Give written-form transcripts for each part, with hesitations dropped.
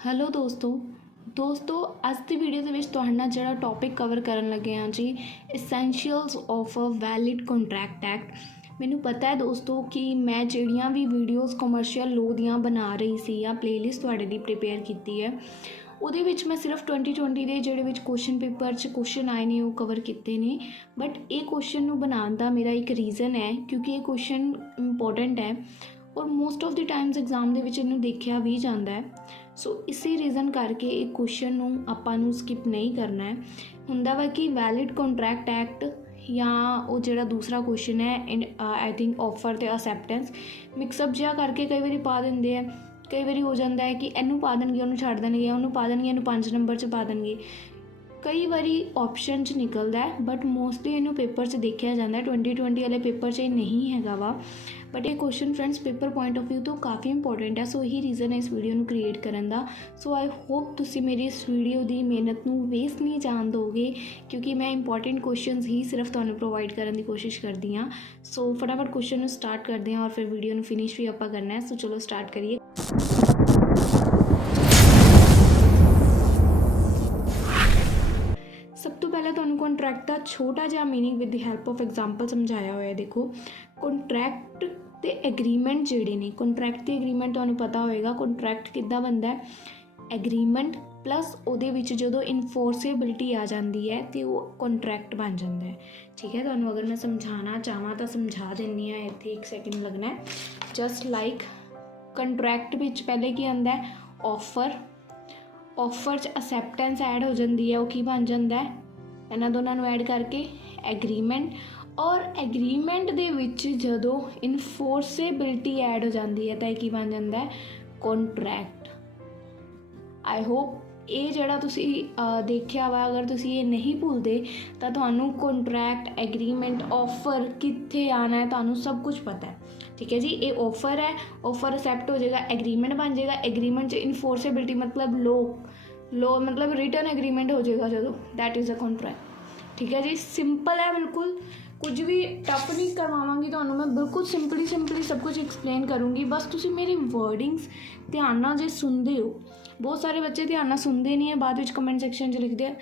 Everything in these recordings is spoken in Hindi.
ਹੈਲੋ ਦੋਸਤੋ ਅੱਜ ਦੀ ਵੀਡੀਓ ਦੇ ਵਿੱਚ ਤੁਹਾਡੇ ਨਾਲ ਜਿਹੜਾ ਟੌਪਿਕ ਕਵਰ ਕਰਨ ਲੱਗੇ ਹਾਂ ਜੀ, essentials of a valid contract act. ਮੈਨੂੰ ਪਤਾ ਹੈ ਦੋਸਤੋ ਕਿ ਮੈਂ ਜਿਹੜੀਆਂ ਵੀ ਵੀਡੀਓਜ਼ ਕਮਰਸ਼ੀਅਲ ਲੋ ਦੀਆਂ ਬਣਾ ਰਹੀ ਸੀ ਜਾਂ ਪਲੇਲਿਸਟ ਤੁਹਾਡੇ ਲਈ ਪ੍ਰੀਪੇਅਰ ਕੀਤੀ ਹੈ, ਉਹਦੇ ਵਿੱਚ ਮੈਂ ਸਿਰਫ 2020 ਦੇ ਜਿਹੜੇ ਵਿੱਚ ਕੁਐਸਚਨ ਪੇਪਰ 'ਚ ਕੁਐਸਚਨ ਆਏ ਨੇ ਉਹ ਕਵਰ ਕੀਤੇ ਨੇ। ਬਟ ਇਹ ਕੁਐਸਚਨ ਨੂੰ ਬਣਾਉਣ ਦਾ ਮੇਰਾ ਇੱਕ ਰੀਜ਼ਨ ਹੈ, ਕਿਉਂਕਿ ਇਹ ਕੁਐਸਚਨ ਇੰਪੋਰਟੈਂਟ ਹੈ ਔਰ most of the Times exam ਦੇ ਵਿੱਚ ਇਹਨੂੰ ਦੇਖਿਆ ਵੀ ਜਾਂਦਾ ਹੈ। ਸੋ ਇਸੇ ਰੀਜ਼ਨ ਕਰਕੇ ਇਹ ਕੁਐਸਚਨ ਨੂੰ ਆਪਾਂ ਨੂੰ ਸਕਿਪ ਨਹੀਂ ਕਰਨਾ ਹੈ। ਹੁੰਦਾ ਵਾ ਕਿ ਵੈਲਿਡ ਕੰਟਰੈਕਟ ਐਕਟ ਜਾਂ ਉਹ ਜਿਹੜਾ ਦੂਸਰਾ ਕੁਐਸਚਨ ਹੈ ਆਈ ਥਿੰਕ ਆਫਰ ਅਤੇ ਅਸੈਪਟੈਂਸ ਮਿਕਸਅਪ ਜਿਹਾ ਕਰਕੇ ਕਈ ਵਾਰੀ ਪਾ ਦਿੰਦੇ ਆ। ਕਈ ਵਾਰੀ ਹੋ ਜਾਂਦਾ ਹੈ ਕਿ ਇਹਨੂੰ ਪਾ ਦੇਣਗੇ, ਉਹਨੂੰ ਛੱਡ ਦੇਣਗੇ, ਉਹਨੂੰ ਪਾ ਦੇਣਗੇ, ਇਹਨੂੰ 5 ਨੰਬਰ 'ਚ ਪਾ ਦੇਣਗੇ। ਕਈ ਵਾਰੀ ਆਪਸ਼ਨ 'ਚ ਨਿਕਲਦਾ ਹੈ, ਬਟ ਮੋਸਟਲੀ ਇਹਨੂੰ ਪੇਪਰ 'ਚ ਦੇਖਿਆ ਜਾਂਦਾ। 2020 ਵਾਲੇ ਪੇਪਰ 'ਚ ਇਹ ਨਹੀਂ ਹੈਗਾ ਵਾ, ਬਟ ਇਹ question friends paper point of view ਤੋਂ ਕਾਫੀ ਇੰਪੋਰਟੈਂਟ ਹੈ। ਸੋ ਇਹੀ ਰੀਜ਼ਨ ਹੈ ਇਸ ਵੀਡੀਓ ਨੂੰ ਕ੍ਰੀਏਟ ਕਰਨ ਦਾ। ਸੋ ਆਈ ਹੋਪ ਤੁਸੀਂ ਮੇਰੀ ਇਸ ਵੀਡੀਓ ਦੀ ਮਿਹਨਤ ਨੂੰ ਵੇਸਟ ਨਹੀਂ ਜਾਣ ਦਿਓਗੇ, ਕਿਉਂਕਿ ਮੈਂ ਇੰਪੋਰਟੈਂਟ ਕੁਐਸਚਨਸ ਹੀ ਸਿਰਫ ਤੁਹਾਨੂੰ ਪ੍ਰੋਵਾਈਡ ਕਰਨ ਦੀ ਕੋਸ਼ਿਸ਼ ਕਰਦੀ ਹਾਂ। ਸੋ ਫਟਾਫਟ ਕੁਐਸਚਨ ਨੂੰ ਸਟਾਰਟ ਕਰਦੇ ਹਾਂ ਔਰ ਫਿਰ ਵੀਡੀਓ ਨੂੰ ਫਿਨਿਸ਼ ਵੀ ਆਪਾਂ ਕਰਨਾ ਹੈ। ਸੋ ਚਲੋ ਸਟਾਰਟ ਕਰੀਏ। ਸਭ ਤੋਂ ਪਹਿਲਾਂ ਤੁਹਾਨੂੰ ਕੰਟਰੈਕਟ ਦਾ ਛੋਟਾ ਜਿਹਾ meaning with the help of example ਸਮਝਾਇਆ ਹੋਇਆ। ਦੇਖੋ, ਕੰਟਰੈਕਟ ਤੇ ਐਗਰੀਮੈਂਟ ਜਿਹੜੇ ਨੇ, ਕੰਟਰੈਕਟ ਤੇ ਐਗਰੀਮੈਂਟ ਤੁਹਾਨੂੰ ਪਤਾ ਹੋਏਗਾ। ਕੰਟਰੈਕਟ ਕਿੱਦਾਂ ਬਣਦਾ ਹੈ? ਐਗਰੀਮੈਂਟ ਪਲੱਸ ਉਹਦੇ ਵਿੱਚ ਜਦੋਂ ਇਨਫੋਰਸੇਬਿਲਿਟੀ ਆ ਜਾਂਦੀ ਹੈ ਤੇ ਉਹ ਕੰਟਰੈਕਟ ਬਣ ਜਾਂਦਾ ਹੈ। ਠੀਕ ਹੈ, ਤੁਹਾਨੂੰ ਅਗਰ ਮੈਂ ਸਮਝਾਉਣਾ ਚਾਹਾਂ ਤਾਂ ਸਮਝਾ ਦਿੰਦੀ ਹਾਂ। ਇੱਥੇ 1 ਸੈਕਿੰਡ ਲੱਗਣਾ ਹੈ। ਜਸਟ ਲਾਈਕ ਕੰਟਰੈਕਟ ਵਿੱਚ ਪਹਿਲੇ ਕੀ ਆਉਂਦਾ ਹੈ? ਆਫਰ 'ਚ ਅਸੈਪਟੈਂਸ ਐਡ ਹੋ ਜਾਂਦੀ ਹੈ। ਉਹ ਕੀ ਬਣ ਜਾਂਦਾ ਹੈ? ਇਹਨਾਂ ਦੋਨਾਂ ਨੂੰ ਐਡ ਕਰਕੇ ਐਗਰੀਮੈਂਟ। ਔਰ ਐਗਰੀਮੈਂਟ ਦੇ ਵਿੱਚ ਜਦੋਂ ਇਨਫੋਰਸੇਬਿਲਿਟੀ ਐਡ ਹੋ ਜਾਂਦੀ ਹੈ ਤਾਂ ਇਹ ਕੀ ਬਣ ਜਾਂਦਾ ਹੈ? ਕੰਟਰੈਕਟ। ਆਈ ਹੋਪ ਇਹ ਜਿਹੜਾ ਤੁਸੀਂ ਦੇਖਿਆ ਵਾ, ਅਗਰ ਤੁਸੀਂ ਇਹ ਨਹੀਂ ਭੁੱਲਦੇ ਤਾਂ ਤੁਹਾਨੂੰ ਕੰਟਰੈਕਟ, ਐਗਰੀਮੈਂਟ, ਆਫਰ ਕਿੱਥੇ ਆਉਣਾ ਹੈ ਤੁਹਾਨੂੰ ਸਭ ਕੁਝ ਪਤਾ ਹੈ। ਠੀਕ ਹੈ ਜੀ, ਇਹ ਆਫਰ ਹੈ, ਆਫਰ ਅਸੈਪਟ ਹੋ ਜਾਏਗਾ, ਐਗਰੀਮੈਂਟ ਬਣ ਜਾਏਗਾ। ਐਗਰੀਮੈਂਟ 'ਚ ਇਨਫੋਰਸੇਬਿਲਿਟੀ ਮਤਲਬ ਲੋ ਮਤਲਬ ਰਿਟਨ ਐਗਰੀਮੈਂਟ ਹੋ ਜਾਏਗਾ ਜਦੋਂ, ਦੈਟ ਇਜ਼ ਅ ਕੰਟਰੈਕਟ। ਠੀਕ ਹੈ ਜੀ, ਸਿੰਪਲ ਹੈ ਬਿਲਕੁਲ, ਕੁਝ ਵੀ ਟਫ ਨਹੀਂ ਕਰਵਾਵਾਂਗੀ ਤੁਹਾਨੂੰ ਮੈਂ, ਬਿਲਕੁਲ ਸਿੰਪਲੀ ਸਭ ਕੁਝ ਐਕਸਪਲੇਨ ਕਰੂੰਗੀ। ਬਸ ਤੁਸੀਂ ਮੇਰੀ ਵਰਡਿੰਗਸ ਧਿਆਨ ਨਾਲ ਜੇ ਸੁਣਦੇ ਹੋ। ਬਹੁਤ ਸਾਰੇ ਬੱਚੇ ਧਿਆਨ ਨਾਲ ਸੁਣਦੇ ਨਹੀਂ ਹੈ, ਬਾਅਦ ਵਿੱਚ ਕਮੈਂਟ ਸੈਕਸ਼ਨ 'ਚ ਲਿਖਦੇ ਆ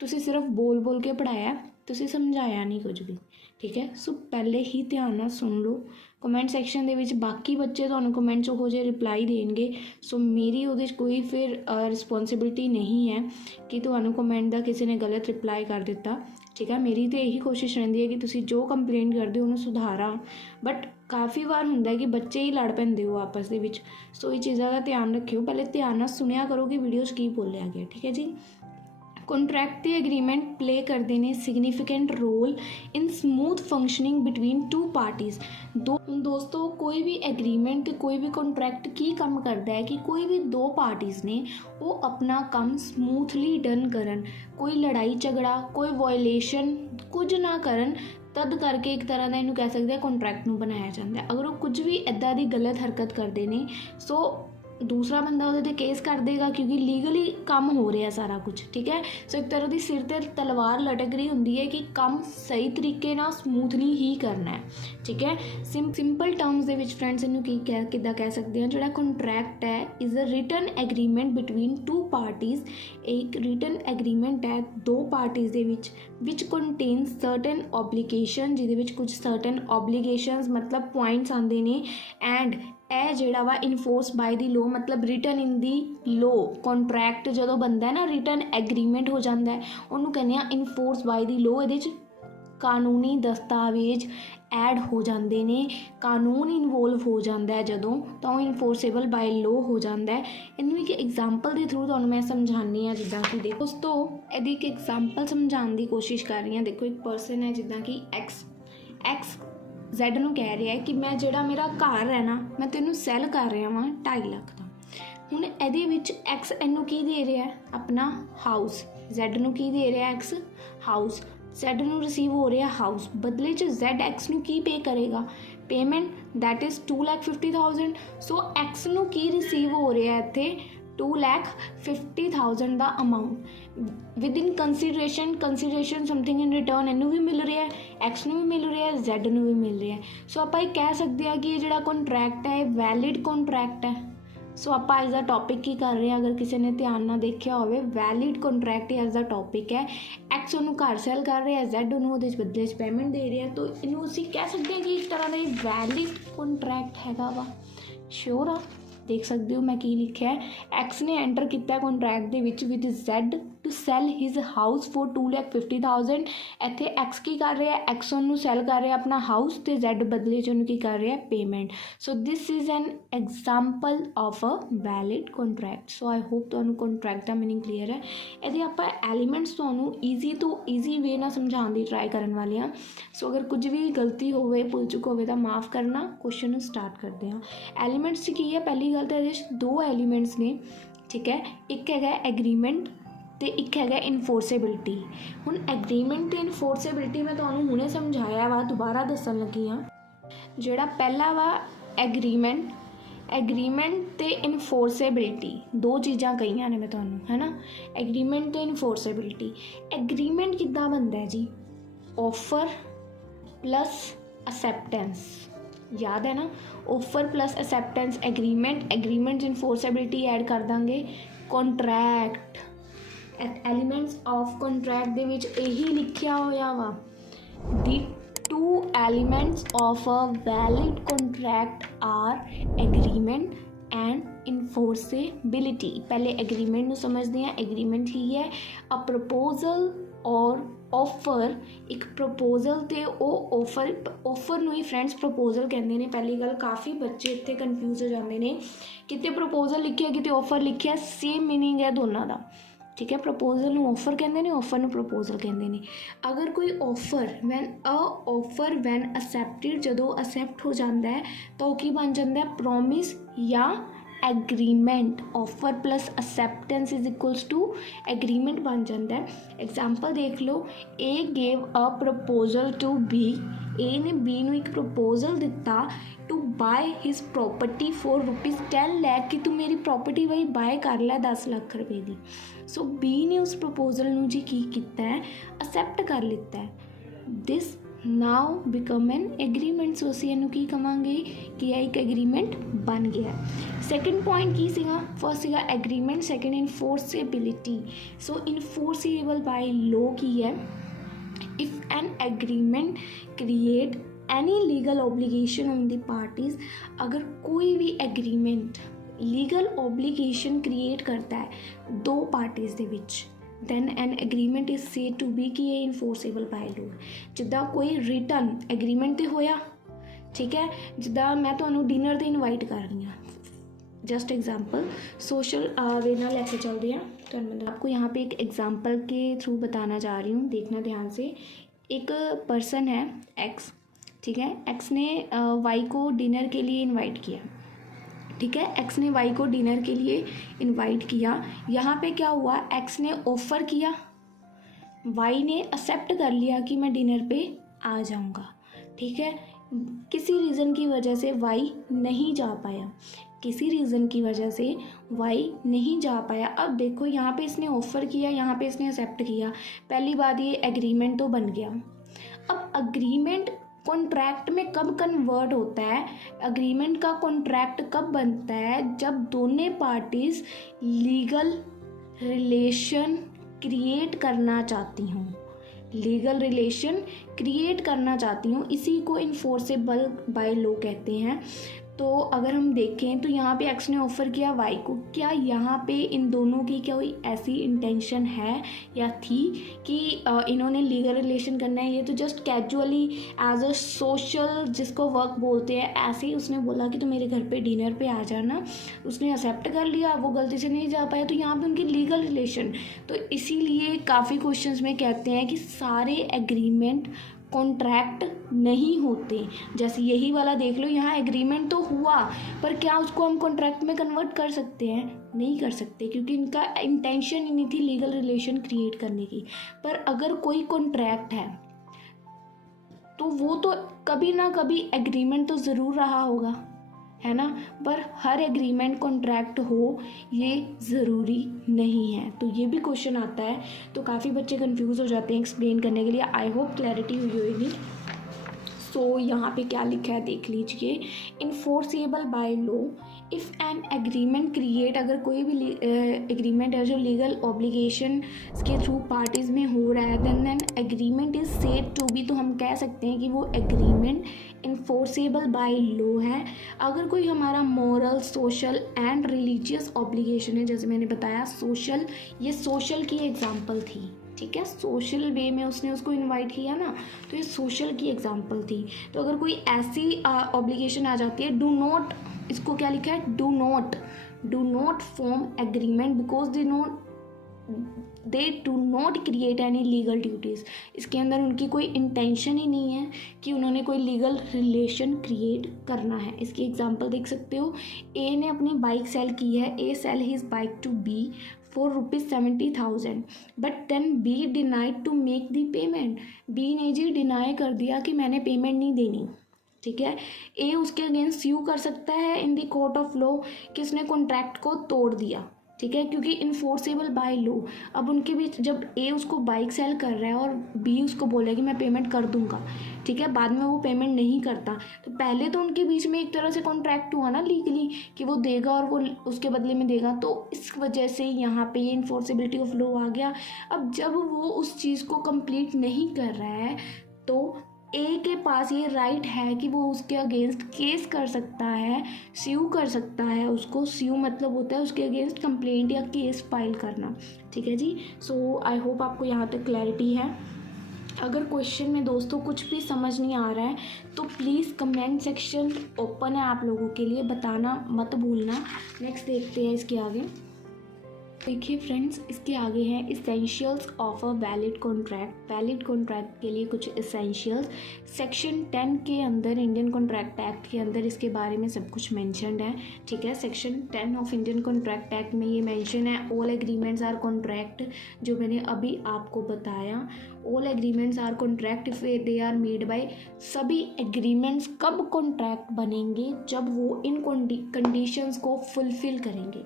ਤੁਸੀਂ ਸਿਰਫ ਬੋਲ ਕੇ ਪੜ੍ਹਾਇਆ, ਤੁਸੀਂ ਸਮਝਾਇਆ ਨਹੀਂ ਕੁਝ ਵੀ। ਠੀਕ ਹੈ, ਸੋ ਪਹਿਲੇ ਹੀ ਧਿਆਨ ਨਾਲ ਸੁਣ ਲਓ। ਕਮੈਂਟ ਸੈਕਸ਼ਨ ਦੇ ਵਿੱਚ ਬਾਕੀ ਬੱਚੇ ਤੁਹਾਨੂੰ ਕਮੈਂਟ 'ਚ ਉਹੋ ਜਿਹੇ ਰਿਪਲਾਈ ਦੇਣਗੇ। ਸੋ ਮੇਰੀ ਉਹਦੇ 'ਚ ਕੋਈ ਫਿਰ ਰਿਸਪੋਂਸੀਬਿਲਿਟੀ ਨਹੀਂ ਹੈ ਕਿ ਤੁਹਾਨੂੰ ਕਮੈਂਟ ਦਾ ਕਿਸੇ ਨੇ ਗਲਤ ਰਿਪਲਾਈ ਕਰ ਦਿੱਤਾ। ਠੀਕ ਹੈ, ਮੇਰੀ ਤਾਂ ਇਹੀ ਕੋਸ਼ਿਸ਼ ਰਹਿੰਦੀ ਹੈ ਕਿ ਤੁਸੀਂ ਜੋ ਕੰਪਲੇਂਟ ਕਰਦੇ ਹੋ ਉਹਨੂੰ ਸੁਧਾਰਾਂ। ਬਟ ਕਾਫੀ ਵਾਰ ਹੁੰਦਾ ਹੈ ਕਿ ਬੱਚੇ ਹੀ ਲੜ ਪੈਂਦੇ ਹੋ ਆਪਸ ਦੇ ਵਿੱਚ। ਸੋ ਇਹ ਚੀਜ਼ਾਂ ਦਾ ਧਿਆਨ ਰੱਖਿਓ, ਪਹਿਲੇ ਧਿਆਨ ਨਾਲ ਸੁਣਿਆ ਕਰੋ ਕਿ ਵੀਡੀਓ 'ਚ ਕੀ ਬੋਲਿਆ ਗਿਆ। ਠੀਕ ਹੈ ਜੀ, ਕੰਟਰੈਕਟ ਤੇ ਐਗਰੀਮੈਂਟ ਪਲੇ ਕਰਦੇ ਨੇ significant role in smooth functioning between 2 parties. ਦੋਸਤੋ, ਕੋਈ ਵੀ ਐਗਰੀਮੈਂਟ ਤੇ ਕੋਈ ਵੀ ਕੰਟਰੈਕਟ ਕੀ ਕੰਮ ਕਰਦਾ ਹੈ ਕਿ ਕੋਈ ਵੀ 2 ਪਾਰਟੀਜ਼ ਨੇ ਉਹ ਆਪਣਾ ਕੰਮ ਸਮੂਥਲੀ ਡਨ ਕਰਨ, ਕੋਈ ਲੜਾਈ ਝਗੜਾ, ਕੋਈ ਵਾਇਲੇਸ਼ਨ ਕੁਝ ਨਾ ਕਰਨ। ਤਦ ਕਰਕੇ ਇੱਕ ਤਰ੍ਹਾਂ ਦਾ ਇਹਨੂੰ ਕਹਿ ਸਕਦੇ ਹਾਂ ਕੰਟਰੈਕਟ ਨੂੰ ਬਣਾਇਆ ਜਾਂਦਾ ਹੈ। ਅਗਰ ਉਹ ਕੁਝ ਵੀ ਇੱਦਾਂ ਦੀ ਗਲਤ ਹਰਕਤ ਕਰਦੇ ਨੇ ਸੋ ਦੂਸਰਾ ਬੰਦਾ ਉਹਦੇ 'ਤੇ ਕੇਸ ਕਰ ਦੇਗਾ, ਕਿਉਂਕਿ ਲੀਗਲੀ ਕੰਮ ਹੋ ਰਿਹਾ ਸਾਰਾ ਕੁਝ। ਠੀਕ ਹੈ, ਸੋ ਇੱਕ ਤਰ੍ਹਾਂ ਦੀ ਸਿਰ 'ਤੇ ਤਲਵਾਰ ਲਟਕ ਰਹੀ ਹੁੰਦੀ ਹੈ ਕਿ ਕੰਮ ਸਹੀ ਤਰੀਕੇ ਨਾਲ ਸਮੂਥਲੀ ਹੀ ਕਰਨਾ ਹੈ। ਠੀਕ ਹੈ, ਸਿੰਪਲ ਟਰਮਸ ਦੇ ਵਿੱਚ ਫਰੈਂਡਸ ਇਹਨੂੰ ਕਿੱਦਾਂ ਕਹਿ ਸਕਦੇ ਹਾਂ? ਜਿਹੜਾ ਕੰਟਰੈਕਟ ਹੈ is a written agreement between 2 parties. ਇੱਕ ਰਿਟਨ ਐਗਰੀਮੈਂਟ ਹੈ 2 ਪਾਰਟੀਜ਼ ਦੇ ਵਿੱਚ ਕੰਟੇਨਸ ਸਰਟਨ ਓਬਲੀਗੇਸ਼ਨ, ਜਿਹਦੇ ਵਿੱਚ ਕੁਝ ਸਰਟਨ ਓਬਲੀਗੇਸ਼ਨਸ ਮਤਲਬ ਪੁਆਇੰਟਸ ਆਉਂਦੇ ਨੇ। ਐਂਡ ਇਹ ਜਿਹੜਾ ਵਾ ਇਨਫੋਰਸ ਬਾਈ ਦੀ ਲੋ ਮਤਲਬ ਰਿਟਨ ਇਨ ਦੀ ਲੋ। ਕੰਟਰੈਕਟ ਜਦੋਂ ਬਣਦਾ ਹੈ ਨਾ, ਰਿਟਨ ਐਗਰੀਮੈਂਟ ਹੋ ਜਾਂਦਾ ਹੈ, ਉਹਨੂੰ ਕਹਿੰਦੇ ਆ ਇਨਫੋਰਸ ਬਾਈ ਦੀ ਲੋ। ਇਹਦੇ 'ਚ ਕਾਨੂੰਨੀ ਦਸਤਾਵੇਜ਼ ਐਡ ਹੋ ਜਾਂਦੇ ਨੇ, ਕਾਨੂੰਨ ਇਨਵੋਲਵ ਹੋ ਜਾਂਦਾ ਹੈ ਜਦੋਂ, ਤਾਂ ਉਹ ਇਨਫੋਰਸੇਬਲ ਬਾਈ ਲੋ ਹੋ ਜਾਂਦਾ ਹੈ। ਇਹਨੂੰ ਇੱਕ ਐਗਜ਼ਾਮਪਲ ਦੇ ਥਰੂ ਤੁਹਾਨੂੰ ਮੈਂ ਸਮਝਾਉਂਦੀ ਹਾਂ। ਜਿੱਦਾਂ ਕਿ ਦੇਖੋ ਦੋਸਤੋ, ਇਹਦੀ ਇੱਕ ਐਗਜ਼ਾਮਪਲ ਸਮਝਾਉਣ ਦੀ ਕੋਸ਼ਿਸ਼ ਕਰ ਰਹੀ ਹਾਂ। ਦੇਖੋ, ਇੱਕ ਪਰਸਨ ਹੈ ਜਿੱਦਾਂ ਕਿ ਐਕਸ ਜ਼ੈਡ ਨੂੰ ਕਹਿ ਰਿਹਾ ਹੈ ਕਿ ਮੈਂ ਜਿਹੜਾ ਮੇਰਾ ਘਰ ਹੈ ਨਾ, ਮੈਂ ਤੈਨੂੰ ਸੈੱਲ ਕਰ ਰਿਹਾ ਵਾਂ 2.5 ਲੱਖ ਦਾ। ਹੁਣ ਇਹਦੇ ਵਿੱਚ ਐਕਸ ਇਹਨੂੰ ਕੀ ਦੇ ਰਿਹਾ? ਆਪਣਾ ਹਾਊਸ। ਜ਼ੈਡ ਨੂੰ ਕੀ ਦੇ ਰਿਹਾ? X house. ਜ਼ੈਡ ਨੂੰ ਰਿਸੀਵ ਹੋ ਰਿਹਾ ਹਾਊਸ, ਬਦਲੇ 'ਚ ਜ਼ੈਡ ਐਕਸ ਨੂੰ ਕੀ ਪੇ ਕਰੇਗਾ? Payment, that is 2,50,000। So X ਨੂੰ ਕੀ ਰਿਸੀਵ ਹੋ ਰਿਹਾ ਇੱਥੇ? 2,50,000 ਦਾ amount with in consideration something in return. ਇਹਨੂੰ ਵੀ ਮਿਲ ਰਿਹਾ, ਐਕਸ ਨੂੰ ਵੀ ਮਿਲ ਰਿਹਾ, ਜ਼ੈਡ ਨੂੰ ਵੀ ਮਿਲ ਰਿਹਾ। ਸੋ ਆਪਾਂ ਇਹ ਕਹਿ ਸਕਦੇ ਹਾਂ ਕਿ ਇਹ ਜਿਹੜਾ ਕੰਟਰੈਕਟ ਹੈ ਇਹ ਵੈਲਿਡ ਕੰਟਰੈਕਟ ਹੈ। सो आप एज द टॉपिक की कर रहे हैं, अगर किसी ने ध्यान ना देखा हो, valid contract as the topic है। एक्स ਉਹਨੂੰ ਘਰ ਸੈਲ ਕਰ ਰਿਹਾ ਹੈ, ਜ਼ੈਡ ਉਹਨੂੰ ਉਹਦੇ ਬਦਲੇ 'ਚ ਪੇਮੈਂਟ ਦੇ ਰਿਹਾ, तो ਇਹਨੂੰ ਅਸੀਂ ਕਹਿ ਸਕਦੇ ਹਾਂ ਕਿ ਇੱਕ ਤਰ੍ਹਾਂ ਦਾ ਵੈਲਿਡ ਕੌਂਟਰੈਕਟ ਹੈਗਾ ਵਾ। श्योर आ, देख सकते हो मैं की लिखा है, एक्स ने एंटर किया contract they which with Z to sell his house for 2,50,000। इत्थे एक्स की कर रहा है, एक्स उन्होंने सैल कर रहा है अपना हाउस, तो Z बदले च उन्होंने की कर रहा है payment. So this is an example of a valid contract. So I hope तुहानू कॉन्ट्रैक्ट का मीनिंग क्लीयर है। यदि आप एलीमेंट्स तुहानू ईजी तो ईजी वे ना समझाने की ट्राई करने वाले हैं। सो अगर कुछ भी गलती होवे, भुल चुक होवे तो माफ़ करना। क्वेश्चन स्टार्ट करते हैं। एलीमेंट्स की है, पहली गल तो ये दो एलीमेंट्स ने, ठीक है, एक है एग्रीमेंट तो एक है इनफोर्सेबिलिटी। हुण एग्रीमेंट तो इनफोर्सेबिलिटी मैं तुहानू हुणे समझाया वा, दोबारा दसन लगी हाँ। जिहड़ा पहला वा एग्रीमेंट, एग्रीमेंट तो इनफोर्सेबिलिटी दो चीज़ां कहीआं ने मैं तुहानू, है ना। एग्रीमेंट तो इनफोर्सेबिलिटी, एग्रीमेंट किद्दां बनदा है जी, ऑफर प्लस एक्सेप्टेंस, याद है ना, offer plus acceptance agreement, agreement enforceability add कर देंगे कॉन्ट्रैक्ट। एलीमेंट्स ऑफ कॉन्ट्रैक्ट दे विच यही लिखिया होया वा, the two elements of a valid contract are agreement and enforceability. पहले एग्रीमेंट नूं समझते हैं। एग्रीमेंट ही है अ प्रपोजल और ऑफर। एक प्रपोजल तो वो ऑफर नूं ही फ्रेंड्स प्रपोजल कहते हैं। पहली गल, काफ़ी बच्चे इत्थे कन्फ्यूज हो जाते हैं, किते प्रपोजल लिखिया किते ऑफर लिखिया, सेम मीनिंग है दोनों का, ठीक है। प्रपोजल नूं ऑफर कहते हैं, ऑफर नूं प्रपोजल कहते हैं। अगर कोई ऑफर वैन असैप्टिड, जदों असैप्ट हो जाता है तो की बन जाता है प्रॉमिस या agreement. Offer plus acceptance is equals to agreement बन जाता है। एग्जाम्पल देख लो, A gave a proposal to B, A ने बी नूं एक प्रपोजल दिता to buy his property for ₹10 lakh, कि तू मेरी प्रॉपर्टी वही बाय कर लै 10 लाख रुपए की। सो बी ने उस प्रपोजल नूं जी की कीता है, एक्सेप्ट कर लिता है। This now become an agreement. So असीं इहनूं की कहांगे कि यह एक एग्रीमेंट बन गया। सैकेंड पॉइंट की सीगा, फर्स्ट सीगा agreement, second enforceability. So enforceable by law की है, if an agreement create any legal obligation on the parties. अगर कोई भी एग्रीमेंट लीगल ऑब्लिगेशन क्रिएट करता है दो parties they which, then an agreement is said to be कि ये इनफोर्सेबल बाय लॉ। जिद्दां कोई रिटन एग्रीमेंट तो होया, ठीक है, जिद्दां मैं तुहानूं डिनर ते इनवाइट कर रही हूँ, जस्ट एग्जाम्पल सोशल वे नाल लैके चलते हैं। तो मैं आपको यहाँ पे एक एग्जाम्पल के थ्रू बताना चाह रही हूँ, देखना ध्यान से। एक पर्सन है एक्स, ठीक है, एक्स ने वाई को डिनर के लिए इनवाइट किया, ठीक है, एक्स ने वाई को डिनर के लिए इनवाइट किया। यहाँ पे क्या हुआ, एक्स ने ऑफ़र किया, वाई ने एक्सेप्ट कर लिया कि मैं डिनर पे आ जाऊँगा, ठीक है। किसी रीज़न की वजह से वाई नहीं जा पाया, किसी रीज़न की वजह से वाई नहीं जा पाया। अब देखो यहाँ पे इसने ऑफ़र किया, यहाँ पे इसने एक्सेप्ट किया। पहली बात, ये एग्रीमेंट तो बन गया। अब अग्रीमेंट कॉन्ट्रैक्ट में कब कन्वर्ट होता है, अग्रीमेंट का कॉन्ट्रैक्ट कब बनता है, जब दोनों पार्टीज लीगल रिलेशन क्रिएट करना चाहती हूँ, लीगल रिलेशन क्रिएट करना चाहती हूँ। इसी को इनफोर्सेबल बाय लॉ कहते हैं। तो अगर हम देखें तो यहाँ पे एक्स ने ऑफ़र किया वाई को, क्या यहाँ पे इन दोनों की क्या कोई ऐसी इंटेंशन है या थी कि इन्होंने लीगल रिलेशन करना है। ये तो just casually as a social जिसको वर्क बोलते हैं, ऐसे ही उसने बोला कि तो मेरे घर पे डिनर पे आ जाना, उसने एक्सेप्ट कर लिया, वो गलती से नहीं जा पाया, तो यहाँ पे उनकी लीगल रिलेशन। तो इसीलिए काफ़ी क्वेश्चंस में कहते हैं कि सारे एग्रीमेंट कॉन्ट्रैक्ट नहीं होते। जैसे यही वाला देख लो, यहाँ एग्रीमेंट तो हुआ, पर क्या उसको हम कॉन्ट्रैक्ट में कन्वर्ट कर सकते हैं? नहीं कर सकते, क्योंकि इनका इंटेंशन ही नहीं थी लीगल रिलेशन क्रिएट करने की। पर अगर कोई कॉन्ट्रैक्ट है तो वो तो कभी ना कभी एग्रीमेंट तो ज़रूर रहा होगा, है ना। पर हर एग्रीमेंट कॉन्ट्रैक्ट हो ये ज़रूरी नहीं है। तो ये भी क्वेश्चन आता है, तो काफ़ी बच्चे कंफ्यूज हो जाते हैं एक्सप्लेन करने के लिए। आई होप क्लैरिटी हुई होगी। सो यहाँ पे क्या लिखा है देख लीजिए, enforceable by law if an agreement create, अगर कोई भी एग्रीमेंट है जो लीगल ऑब्लिगेशन के थ्रू पार्टीज़ में हो रहा है, then agreement is said to be, तो हम कह सकते हैं कि वो एग्रीमेंट इन्फोर्सेबल बाय लॉ है। अगर कोई हमारा moral, social and religious obligation है, जैसे मैंने बताया सोशल, ये सोशल की एग्जांपल थी, ठीक है, सोशल वे में उसने उसको इनवाइट किया ना, तो ये सोशल की एग्जांपल थी। तो अगर कोई ऐसी ऑब्लिगेशन आ जाती है, डू नॉट, इसको क्या लिखा है, do not form agreement because they do not create any legal duties. इसके अंदर उनकी कोई इंटेंशन ही नहीं है कि उन्होंने कोई लीगल रिलेशन क्रिएट करना है। इसकी एग्जांपल देख सकते हो, ए ने अपनी बाइक सेल की है, A sale his bike to B for ₹70,000 but then B denied to make the payment. B ने जी डिनाई कर दिया कि मैंने पेमेंट नहीं देनी, ठीक है। ए उसके अगेंस्ट स्यू कर सकता है in the court of law कि उसने कॉन्ट्रैक्ट को तोड़ दिया, ठीक है, क्योंकि इन्फोर्सेबल बाय लॉ। अब उनके बीच जब ए उसको बाइक सेल कर रहा है और बी उसको बोला कि मैं पेमेंट कर दूंगा, ठीक है, बाद में वो पेमेंट नहीं करता, तो पहले तो उनके बीच में एक तरह से कॉन्ट्रैक्ट हुआ ना लीगली कि वो देगा और वो उसके बदले में देगा, तो इस वजह से यहाँ पे ये इन्फोर्सेबिलिटी ऑफ लॉ आ गया। अब जब वो उस चीज़ को कंप्लीट नहीं कर रहा है तो ए के पास ये राइट है कि वो उसके अगेंस्ट केस कर सकता है, स्यू कर सकता है उसको। स्यू मतलब होता है उसके अगेंस्ट कंप्लेंट या केस फाइल करना, ठीक है जी। सो आई होप आपको यहाँ तक क्लैरिटी है। अगर क्वेश्चन में दोस्तों कुछ भी समझ नहीं आ रहा है तो प्लीज़ कमेंट सेक्शन ओपन है आप लोगों के लिए, बताना मत भूलना। नेक्स्ट देखते हैं इसके आगे। देखिए फ्रेंड्स, इसके आगे हैं essentials of a valid contract. Valid contract के लिए कुछ इसेंशियल्स सेक्शन 10 के अंदर, इंडियन कॉन्ट्रैक्ट एक्ट के अंदर इसके बारे में सब कुछ मेंशन्ड है, ठीक है। Section 10 of Indian contract act में ये मेंशन है, ऑल एग्रीमेंट्स आर कॉन्ट्रैक्ट, जो मैंने अभी आपको बताया। All agreements are contract if they are made by, सभी एग्रीमेंट्स कब कॉन्ट्रैक्ट बनेंगे, जब वो इन कंडीशंस को फुलफिल करेंगे।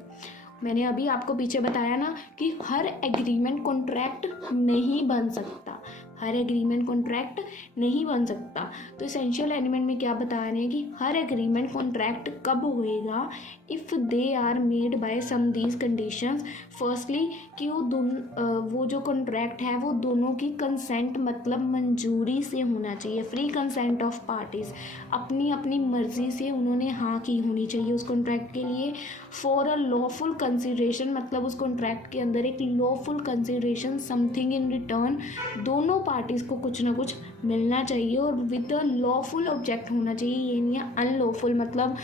मैंने अभी आपको पीछे बताया ना कि हर एग्रीमेंट कॉन्ट्रैक्ट नहीं बन सकता, हर एग्रीमेंट कॉन्ट्रैक्ट नहीं बन सकता। तो इसेंशियल एलिमेंट में क्या बता रहे हैं कि हर एग्रीमेंट कॉन्ट्रैक्ट कब होएगा, if they are made by some these conditions. Firstly कि वो जो कॉन्ट्रैक्ट है वो दोनों की कंसेंट मतलब मंजूरी से होना चाहिए, फ्री कंसेंट ऑफ पार्टीज़, अपनी अपनी मर्जी से उन्होंने हाँ की होनी चाहिए उस कॉन्ट्रैक्ट के लिए। फॉर अ लॉफुल कंसिडरेशन, मतलब उस कॉन्ट्रैक्ट के अंदर एक lawful consideration, something in return, दोनों पार्टीज़ को कुछ ना कुछ मिलना चाहिए और विद अ लॉफुल ऑब्जेक्ट होना चाहिए। ये नहीं है अनलॉफुल, मतलब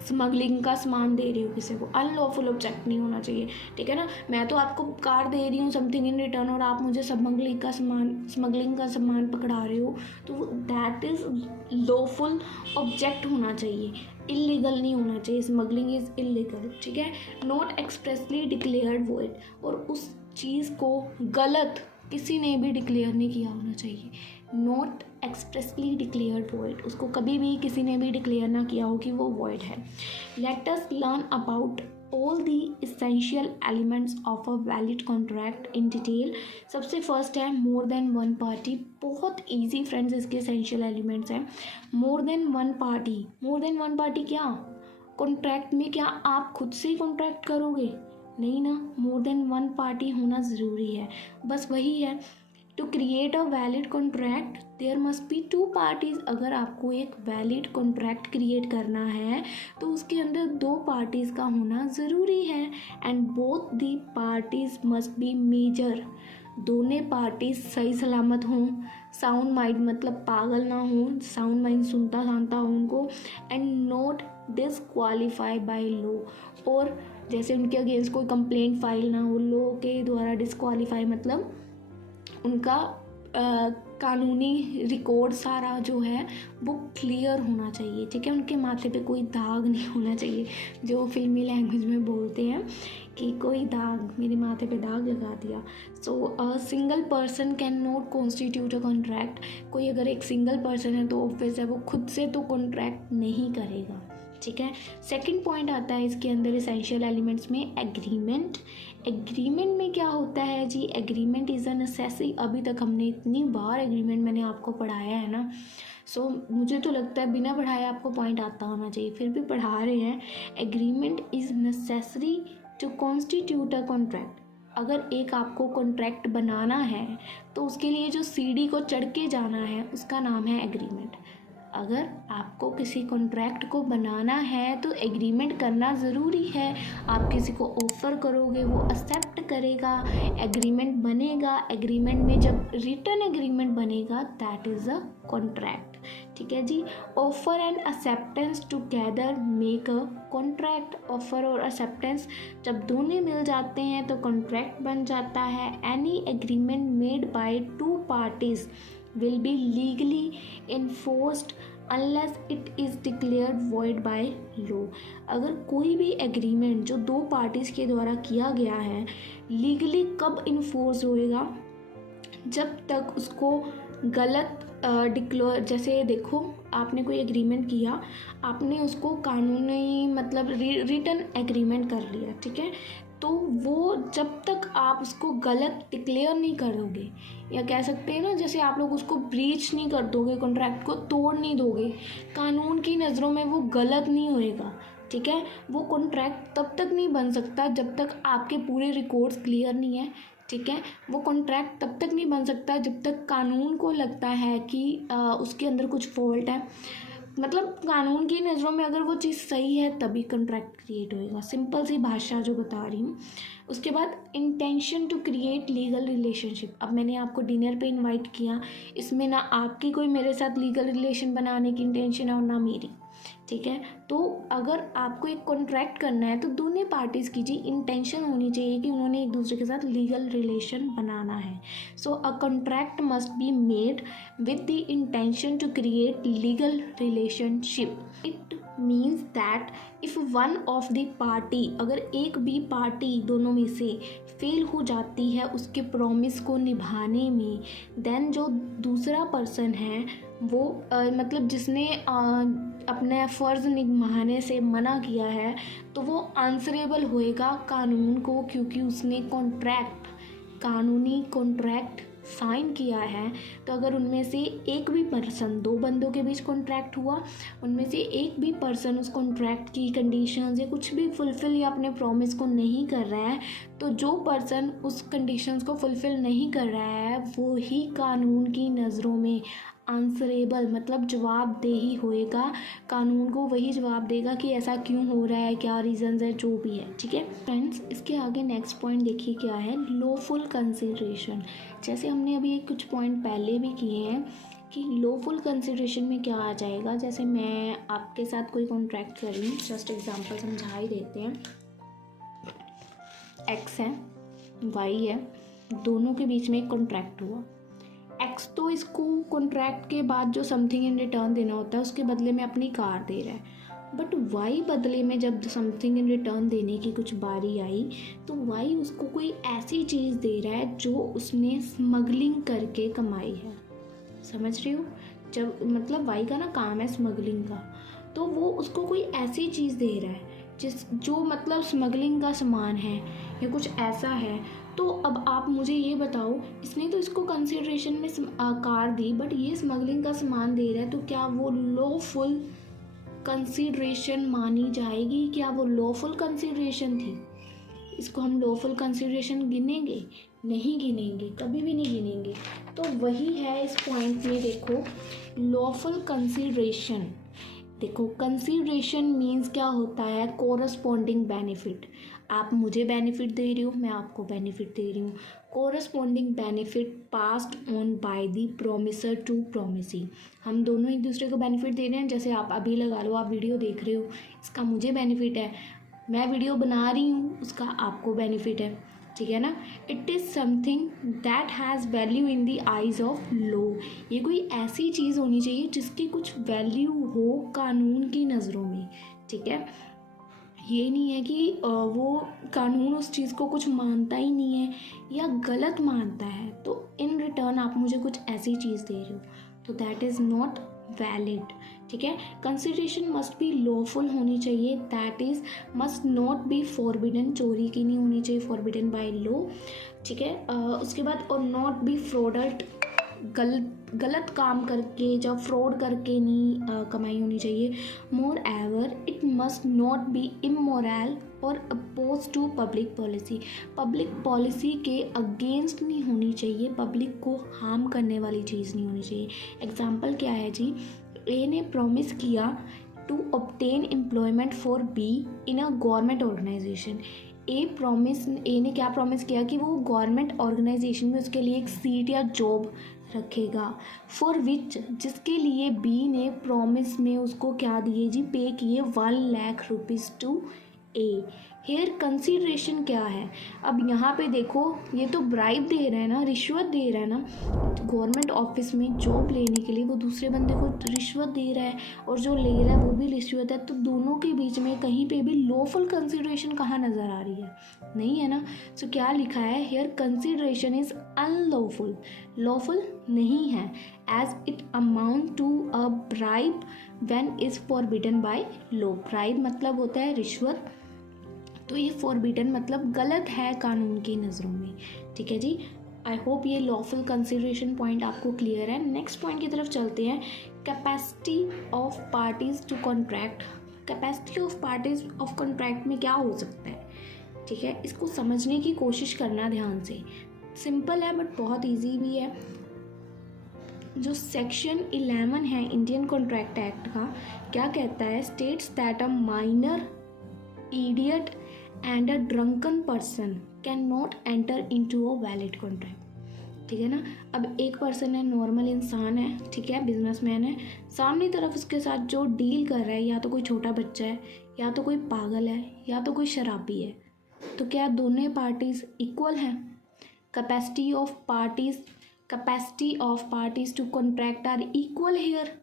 स्मगलिंग का सामान दे रही हूँ किसी को, अनलॉफुल ऑब्जेक्ट नहीं होना चाहिए, ठीक है ना। मैं तो आपको कार दे रही हूँ समथिंग इन रिटर्न और आप मुझे स्मगलिंग का सामान पकड़ा रहे हो, तो दैट इज़ लॉफुल ऑब्जेक्ट होना चाहिए, इलीगल नहीं होना चाहिए। स्मगलिंग इज़ इलीगल, ठीक है। नॉट एक्सप्रेसली डिक्लेयर्ड वॉइड, और उस चीज़ को गलत किसी ने भी डिक्लेयर नहीं किया होना चाहिए। नॉट एक्सप्रेसली डिक्लेयर्ड वॉइड, उसको कभी भी किसी ने भी डिक्लेयर ना किया हो कि वो वॉइड है। Let us learn about all the essential elements of a valid contract in detail. सबसे फर्स्ट है मोर देन वन पार्टी। बहुत ईजी फ्रेंड्स इसके इसेंशियल एलिमेंट्स हैं। More than one party, more than one party क्या कॉन्ट्रैक्ट में, क्या आप खुद से ही कॉन्ट्रैक्ट करोगे, नहीं ना, मोर देन वन पार्टी होना ज़रूरी है। बस वही है, to create a valid contract there must be two parties. अगर आपको एक वैलिड कॉन्ट्रैक्ट क्रिएट करना है तो उसके अंदर दो पार्टीज़ का होना ज़रूरी है, and both the parties must be major, दोनों पार्टीज सही सलामत हों, साउंड माइंड मतलब पागल ना हों, साउंड माइंड सुनता सांता हो उनको, and not disqualify by law, और जैसे उनके अगेंस्ट कोई कंप्लेंट फाइल ना हो, लॉ के द्वारा डिसक्वालीफाई मतलब उनका कानूनी रिकॉर्ड सारा जो है वो क्लियर होना चाहिए, ठीक है। उनके माथे पे कोई दाग नहीं होना चाहिए, जो फिल्मी लैंग्वेज में बोलते हैं कि कोई दाग, मेरे माथे पे दाग लगा दिया। So a single person can not constitute a contract. कोई अगर एक सिंगल पर्सन है तो ऑब्वियस है वो खुद से तो कॉन्ट्रैक्ट नहीं करेगा, ठीक है। सेकंड पॉइंट आता है इसके अंदर इसेंशियल एलिमेंट्स में एग्रीमेंट। एग्रीमेंट में क्या होता है जी, एग्रीमेंट इज़ अ नेसेसिटी। अभी तक हमने इतनी बार एग्रीमेंट मैंने आपको पढ़ाया है ना। सो मुझे तो लगता है बिना पढ़ाए आपको पॉइंट आता होना चाहिए, फिर भी पढ़ा रहे हैं। Agreement is necessary to constitute a contract. अगर एक आपको कॉन्ट्रैक्ट बनाना है तो उसके लिए जो सीढ़ी को चढ़ के जाना है उसका नाम है एग्रीमेंट। अगर आपको किसी कॉन्ट्रैक्ट को बनाना है तो एग्रीमेंट करना ज़रूरी है। आप किसी को ऑफ़र करोगे, वो एक्सेप्ट करेगा, एग्रीमेंट बनेगा। एग्रीमेंट में जब रिटन एग्रीमेंट बनेगा दैट इज़ अ कॉन्ट्रैक्ट। ठीक है जी। Offer and acceptance together make a contract. Offer और एक्सेप्टेंस जब दोनों मिल जाते हैं तो कॉन्ट्रैक्ट बन जाता है। Any agreement made by two parties will be legally enforced unless it is declared void by law। अगर कोई भी एग्रीमेंट जो दो पार्टीज़ के द्वारा किया गया है लीगली कब इन्फोर्स होएगा, जब तक उसको गलत डिक्लेयर, जैसे देखो आपने कोई एग्रीमेंट किया, आपने उसको कानूनी मतलब रिटन एग्रीमेंट कर लिया, ठीक है, तो वो जब तक आप उसको गलत डिक्लेयर नहीं करोगे, या कह सकते हैं ना जैसे आप लोग उसको ब्रीच नहीं कर दोगे, कॉन्ट्रैक्ट को तोड़ नहीं दोगे, कानून की नज़रों में वो गलत नहीं होएगा। ठीक है, वो कॉन्ट्रैक्ट तब तक नहीं बन सकता जब तक आपके पूरे रिकॉर्ड्स क्लियर नहीं है। ठीक है, वो कॉन्ट्रैक्ट तब तक नहीं बन सकता जब तक कानून को लगता है कि उसके अंदर कुछ फॉल्ट है। मतलब कानून की नज़रों में अगर वो चीज़ सही है तभी कॉन्ट्रैक्ट क्रिएट होएगा। सिंपल सी भाषा जो बता रही हूँ। उसके बाद intention to create legal relationship. अब मैंने आपको डिनर पे इनवाइट किया, इसमें ना आपकी कोई मेरे साथ लीगल रिलेशन बनाने की इंटेंशन है और ना मेरी। ठीक है, तो अगर आपको एक कॉन्ट्रैक्ट करना है तो दोनों पार्टीज़ की जी इंटेंशन होनी चाहिए कि उन्होंने एक दूसरे के साथ लीगल रिलेशन बनाना है। So a contract must be made with the intention to create legal relationship. It means that if one of the party, अगर एक भी पार्टी दोनों में से फेल हो जाती है उसके प्रॉमिस को निभाने में, देन जो दूसरा पर्सन है वो मतलब जिसने अपने फ़र्ज़ निभाने से मना किया है तो वो आंसरेबल होएगा कानून को, क्योंकि उसने कॉन्ट्रैक्ट, कानूनी कॉन्ट्रैक्ट साइन किया है। तो अगर उनमें से एक भी पर्सन, दो बंदों के बीच कॉन्ट्रैक्ट हुआ, उनमें से एक भी पर्सन उस कॉन्ट्रैक्ट की कंडीशंस या कुछ भी फुलफ़िल या अपने प्रॉमिस को नहीं कर रहा है, तो जो पर्सन उस कंडीशंस को फुलफ़िल नहीं कर रहा है वो ही कानून की नज़रों में आंसरेबल मतलब जवाबदेही होएगा। कानून को वही जवाब देगा कि ऐसा क्यों हो रहा है, क्या रीज़न्स है, जो भी है। ठीक है फ्रेंड्स, इसके आगे नेक्स्ट पॉइंट देखिए क्या है, लॉफुल कंसिडरेशन। जैसे हमने अभी कुछ पॉइंट पहले भी किए हैं कि लॉफुल कंसिडरेशन में क्या आ जाएगा। जैसे मैं आपके साथ कोई कॉन्ट्रैक्ट कर रही हूँ, जस्ट एग्जांपल समझा ही देते हैं। एक्स है, वाई है, दोनों के बीच में एक कॉन्ट्रैक्ट हुआ। एक्स तो इसको कॉन्ट्रैक्ट के बाद जो समथिंग इन रिटर्न देना होता है उसके बदले में अपनी कार दे रहा है, बट वाई बदले में जब समथिंग इन रिटर्न देने की कुछ बारी आई तो वाई उसको कोई ऐसी चीज़ दे रहा है जो उसने स्मगलिंग करके कमाई है। समझ रही हो, जब मतलब वाई का ना काम है स्मगलिंग का, तो वो उसको कोई ऐसी चीज़ दे रहा है जो मतलब स्मगलिंग का सामान है या कुछ ऐसा है। तो अब आप मुझे ये बताओ, इसने तो इसको कंसिडरेशन में कार दी, बट ये स्मगलिंग का सामान दे रहा है, तो क्या वो लॉफुल कंसिडरेशन मानी जाएगी? क्या वो लॉफुल कंसिडरेशन थी? इसको हम लॉफुल कंसिडरेशन गिनेंगे? नहीं गिनेंगे, कभी भी नहीं गिनेंगे। तो वही है इस पॉइंट में, देखो लॉफुल कंसिडरेशन। देखो कंसिडरेशन मीन्स क्या होता है, कोरस्पॉन्डिंग बेनिफिट। आप मुझे बेनिफिट दे रही हो, मैं आपको बेनिफिट दे रही हूँ। Corresponding benefit passed on by the promisor to promisee. हम दोनों एक दूसरे को बेनिफिट दे रहे हैं। जैसे आप अभी लगा लो, आप वीडियो देख रहे हो, इसका मुझे बेनिफिट है, मैं वीडियो बना रही हूँ, उसका आपको बेनिफिट है। ठीक है ना। It is something that has value in the eyes of law. ये कोई ऐसी चीज़ होनी चाहिए जिसकी कुछ वैल्यू हो कानून की नज़रों में। ठीक है, ये नहीं है कि वो कानून उस चीज़ को कुछ मानता ही नहीं है या गलत मानता है, तो इन रिटर्न आप मुझे कुछ ऐसी चीज़ दे रहे हो, तो दैट इज़ नॉट वैलिड। ठीक है, कंसिडरेशन मस्ट बी लॉफुल होनी चाहिए, that is must not B forbidden, चोरी की नहीं होनी चाहिए, फॉरबिडन बाय लॉ। ठीक है, उसके बाद और नॉट बी फ्रॉडल्ट, गलत काम करके या फ्रॉड करके नहीं कमाई होनी चाहिए। Moreover it must not be immoral और अपोज टू पब्लिक पॉलिसी के अगेंस्ट नहीं होनी चाहिए, पब्लिक को हार्म करने वाली चीज़ नहीं होनी चाहिए। एग्जाम्पल क्या है जी, ए ने प्रॉमिस किया to obtain employment for B in a government organization. A ने क्या प्रॉमिस किया कि वो गवर्नमेंट ऑर्गेनाइजेशन में उसके लिए एक सीट या जॉब रखेगा, फॉर विच जिसके लिए बी ने प्रॉमिस में उसको क्या दिए जी, पे किए 1,00,000 rupees to A. Here consideration क्या है, अब यहाँ पे देखो ये तो ब्राइब दे रहा है ना, रिश्वत दे रहा है ना, गवर्नमेंट ऑफिस में जॉब लेने के लिए वो दूसरे बंदे को रिश्वत दे रहा है और जो ले रहा है वो भी रिश्वत है, तो दोनों के बीच में कहीं पे भी लॉफुल कंसिडरेशन कहाँ नज़र आ रही है, नहीं है ना। सो क्या लिखा है, here consideration is unlawful, lawful नहीं है, as it amount to a bribe when is forbidden by law. Bribe मतलब होता है रिश्वत, तो ये फॉरबिडन मतलब गलत है कानून की नज़रों में, ठीक है जी। आई होप ये लॉफुल कंसिडरेशन पॉइंट आपको क्लियर है। नेक्स्ट पॉइंट की तरफ चलते हैं, capacity of parties to contract. Capacity of parties of contract में क्या हो सकता है, ठीक है, इसको समझने की कोशिश करना ध्यान से। सिंपल है बट बहुत ईजी भी है। जो सेक्शन 11 है इंडियन कॉन्ट्रैक्ट एक्ट का, क्या कहता है, states that a minor idiot and a drunken person can not enter into a valid contract, ठीक है ना। अब एक पर्सन है, नॉर्मल इंसान है, ठीक है, बिजनेसमैन है, सामने तरफ उसके साथ जो डील कर रहा है या तो कोई छोटा बच्चा है, या तो कोई पागल है, या तो कोई शराबी है, तो क्या दोनों पार्टीज़ इक्वल हैं? Capacity of parties to contract are equal here.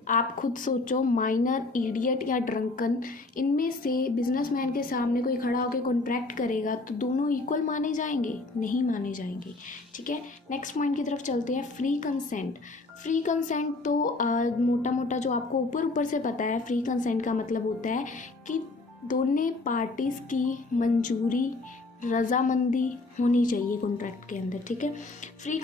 आप खुद सोचो, माइनर, इडियट या ड्रंकन, इनमें से बिजनेसमैन के सामने कोई खड़ा होकर कॉन्ट्रैक्ट करेगा तो दोनों इक्वल माने जाएंगे? नहीं माने जाएंगे, ठीक है। नेक्स्ट पॉइंट की तरफ चलते हैं, फ्री कंसेंट। फ्री कंसेंट तो मोटा मोटा जो आपको ऊपर से पता है, फ्री कंसेंट का मतलब होता है कि दोनों पार्टीज़ की मंजूरी, रजामंदी होनी चाहिए कॉन्ट्रैक्ट के अंदर, ठीक है। Free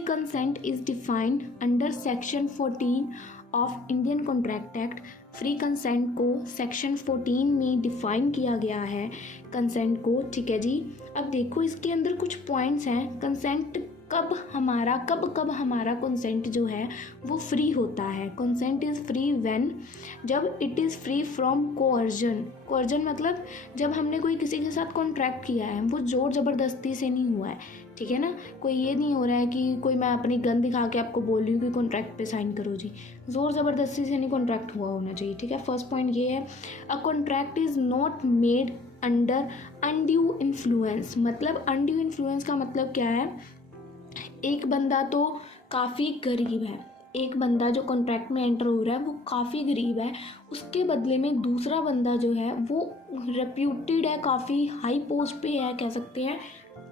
consent is defined under section 14 of Indian contract act. Free consent को सेक्शन 14 में डिफाइन किया गया है कंसेंट को, ठीक है जी। अब देखो इसके अंदर कुछ पॉइंट्स हैं, कंसेंट कब हमारा कंसेंट जो है वो फ्री होता है। कंसेंट इज़ फ्री व्हेन, जब it is free from coercion मतलब जब हमने कोई किसी के साथ कॉन्ट्रैक्ट किया है, वो जोर ज़बरदस्ती से नहीं हुआ है, ठीक है ना। कोई ये नहीं हो रहा है कि कोई मैं अपनी गन दिखा के आपको बोल रही हूँ कि कॉन्ट्रैक्ट पे साइन करो जी, ज़ोर ज़बरदस्ती से नहीं कॉन्ट्रैक्ट हुआ होना चाहिए, ठीक है। फर्स्ट पॉइंट ये है, a contract is not made under undue influence. मतलब अनड्यू इन्फ्लुएंस का मतलब क्या है, एक बंदा तो काफ़ी गरीब है, एक बंदा जो कॉन्ट्रैक्ट में एंटर हो रहा है वो काफ़ी गरीब है, उसके बदले में दूसरा बंदा जो है वो रेप्यूटेड है, काफ़ी हाई पोस्ट पे है, कह सकते हैं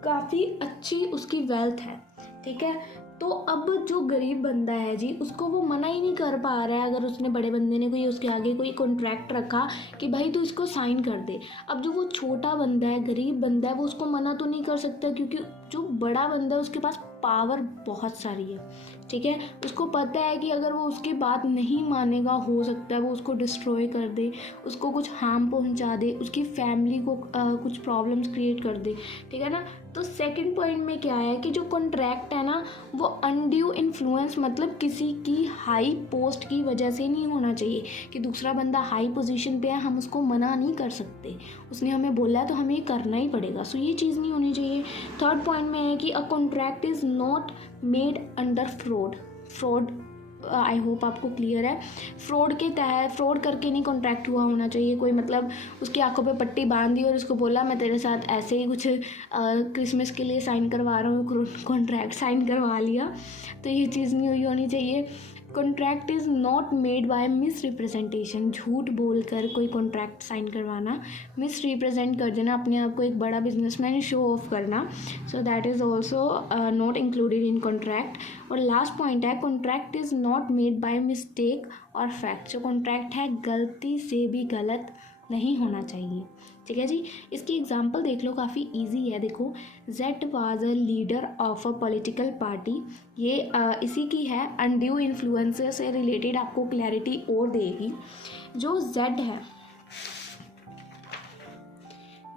काफ़ी अच्छी उसकी वेल्थ है, ठीक है। तो अब जो गरीब बंदा है जी, उसको वो मना ही नहीं कर पा रहा है, अगर उसने बड़े बंदे ने कोई उसके आगे कोई कॉन्ट्रैक्ट रखा कि भाई तू इसको साइन कर दे। अब जो वो छोटा बंदा है, गरीब बंदा है, वो उसको मना तो नहीं कर सकता, क्योंकि जो बड़ा बंदा है उसके पास पावर बहुत सारी है, ठीक है। उसको पता है कि अगर वो उसकी बात नहीं मानेगा, हो सकता है वो उसको डिस्ट्रॉय कर दे, उसको कुछ हार्म पहुंचा दे, उसकी फैमिली को कुछ प्रॉब्लम्स क्रिएट कर दे, ठीक है ना। तो सेकंड पॉइंट में क्या है कि जो कॉन्ट्रैक्ट है ना, वो अनड्यू इन्फ्लुएंस मतलब किसी की हाई पोस्ट की वजह से नहीं होना चाहिए, कि दूसरा बंदा हाई पोजीशन पे है, हम उसको मना नहीं कर सकते, उसने हमें बोला है तो हमें करना ही पड़ेगा, सो ये चीज़ नहीं होनी चाहिए। थर्ड पॉइंट में है कि a contract is not made under fraud. I hope आपको क्लियर है, फ्रॉड के तहत, फ्रॉड करके नहीं कॉन्ट्रैक्ट हुआ होना चाहिए। कोई मतलब उसकी आंखों पे पट्टी बांध दी और उसको बोला मैं तेरे साथ ऐसे ही कुछ क्रिसमस के लिए साइन करवा रहा हूँ, कॉन्ट्रैक्ट साइन करवा लिया, तो ये चीज़ नहीं हुई होनी चाहिए। Contract is not made by miss representation. झूठ बोलकर कोई कॉन्ट्रैक्ट साइन करवाना, मिस रिप्रेजेंट कर देना, अपने आप को एक बड़ा बिजनेसमैन शो ऑफ करना, so that is also not included in contract. और लास्ट पॉइंट है, contract is not made by mistake और फैक्ट। जो कॉन्ट्रैक्ट है गलती से भी गलत नहीं होना चाहिए। ठीक है जी। इसकी एग्जांपल देख लो, काफ़ी इजी है। देखो, Z was a leader of a political party, ये इसी की है। अनड्यू इन्फ्लुएंसर से रिलेटेड आपको क्लैरिटी और देगी। जो जेड है,